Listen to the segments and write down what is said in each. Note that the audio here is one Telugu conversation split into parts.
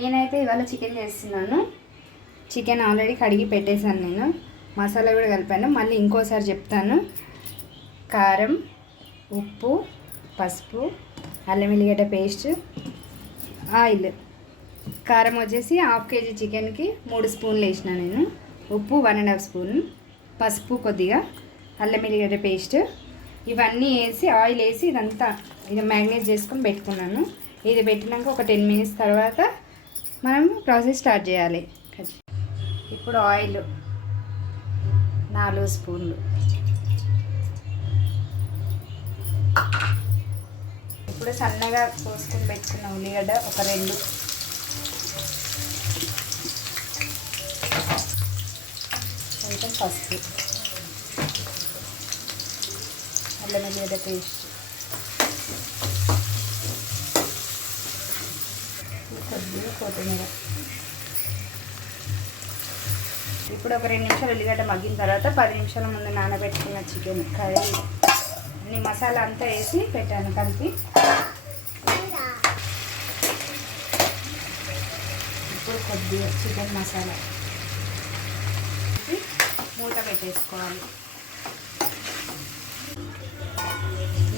నేనైతే ఇవాళ చికెన్ చేస్తున్నాను. చికెన్ ఆల్రెడీ కడిగి పెట్టేశాను నేను. మసాలా కూడా కలిపాను. మళ్ళీ ఇంకోసారి చెప్తాను. కారం ఉప్పు పసుపు అల్లం వెల్లిగడ్డ పేస్ట్ ఆయిల్. కారం వచ్చేసి హాఫ్ కేజీ చికెన్కి మూడు స్పూన్లు వేసిన నేను. ఉప్పు వన్ అండ్ హాఫ్ స్పూన్. పసుపు కొద్దిగా అల్లం వెల్లిగడ్డ పేస్ట్. ఇవన్నీ వేసి ఆయిల్ వేసి ఇదంతా ఇది మ్యాగ్నేట్ చేసుకొని పెట్టుకున్నాను. ఇది పెట్టినాక ఒక టెన్ మినిట్స్ తర్వాత మనం ప్రాసెస్ స్టార్ట్ చేయాలి. ఇప్పుడు ఆయిల్ నాలుగు స్పూన్లు. ఇప్పుడు సన్నగా కోసుకొని పెట్టుకున్న ఉల్లిగడ్డ ఒక రెండు. కొంచెం పసుపు. అల్లం ఉల్లిగడ్డ పేస్ట్. కొద్దిగా కొత్తిమీర ఇప్పుడు ఒక రెండు నిమిషాలు ఉల్లిగడ్డ మగ్గిన తర్వాత పది నిమిషాల ముందు నానబెట్టుకున్న చికెన్ కర్రీ. అన్ని మసాలా అంతా వేసి పెట్టాను కలిపి. ఇప్పుడు కొద్దిగా చికెన్ మసాలా. మూత పెట్టేసుకోవాలి.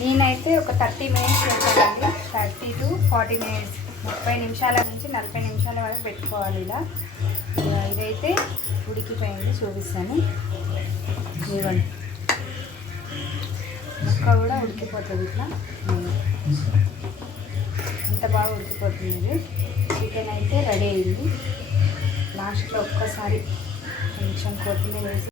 నేనైతే ఒక థర్టీ మినిట్స్ పెట్టాలండి. Thirty to forty minutes. ముప్పై నిమిషాల నుంచి నలభై నిమిషాల వరకు పెట్టుకోవాలి ఇలా. ఇదైతే ఉడికిపోయింది చూపిస్తాను. ఇవ్వండి ముక్క కూడా ఉడికిపోతుంది ఇట్లా. అంత బాగా ఉడికిపోతుంది ఇది. చికెన్ అయితే రెడీ అయింది. లాస్ట్లో ఒక్కసారి కొంచెం కొత్తిమీర వేసి